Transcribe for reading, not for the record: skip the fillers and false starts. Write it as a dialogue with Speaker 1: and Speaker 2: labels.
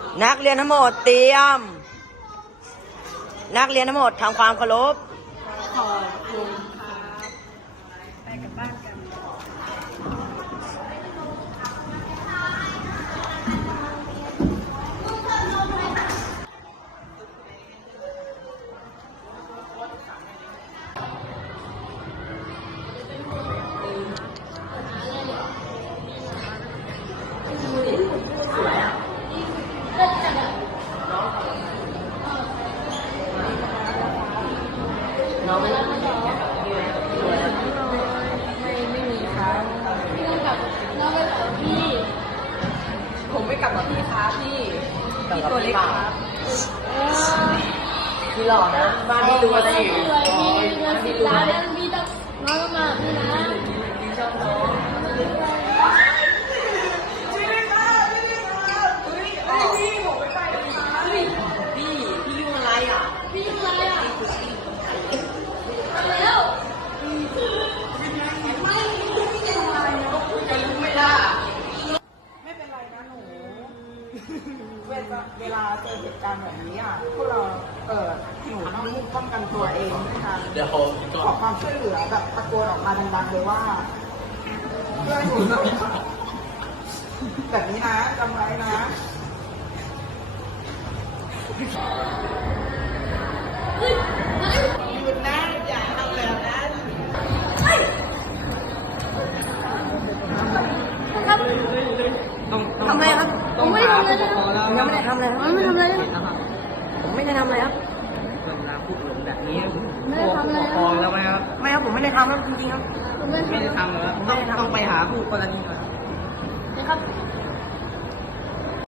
Speaker 1: นักเรียนทั้งหมดเตรียมนักเรียนทั้งหมดทำความเคารพ
Speaker 2: ขอบคุณครับไปกลับบ้านกัน
Speaker 1: น้องไม่รับ
Speaker 2: ไม่มีครับพี่ต้องกลับน้องไปกับพี่ ผมไม่กลับกับพี่ครับพี่ตัวเล็กครับ
Speaker 1: พี่หล่อนะบ้านพี่ดูอะไรอยู่
Speaker 2: พี่เงิน10 ล้านแล้วพี่ต้องน้องก็มาพี่นะพี่ชอบน้อง
Speaker 1: พี่ยุ่งอะไรอ่ะ
Speaker 2: พี่ทำอะไรอ่ะทำแล้ว
Speaker 3: ไม่เป็นไรนะหนู เวลาเจอเหตุการณ์แบบนี้อ่ะพวกเราหนูต้องป้องกันตัวเองนะคะ
Speaker 1: เดี๋ยว
Speaker 3: ขอความช่วยเหลือแบบตะโกนออกมาดังๆเลยว่าช่วยหนูหน่อยแบบนี้นะจำไว้นะหยุดนะอย่าทำแบบนั้น
Speaker 1: ทำไมครับ
Speaker 2: ผมไม่ทำอะไรเลย
Speaker 1: ผมยังไม่ได้ทำอะไรครับ
Speaker 2: ไม่ทำอะไรเลย
Speaker 1: ผมไม่ได้ทำอะไรครับ
Speaker 4: เวลาพูดหลงแบบนี้
Speaker 2: ไม่ได้ทำอะไร
Speaker 4: พอแล้วไหมครับ
Speaker 1: ไม่ครับผมไม่ได้ทำครับจริงๆครับ
Speaker 2: ผมไม่
Speaker 4: ไม่ได้
Speaker 2: ทำ
Speaker 4: ทำเหรอต้องไปหาผู้กรณีก่อน
Speaker 2: นะครับ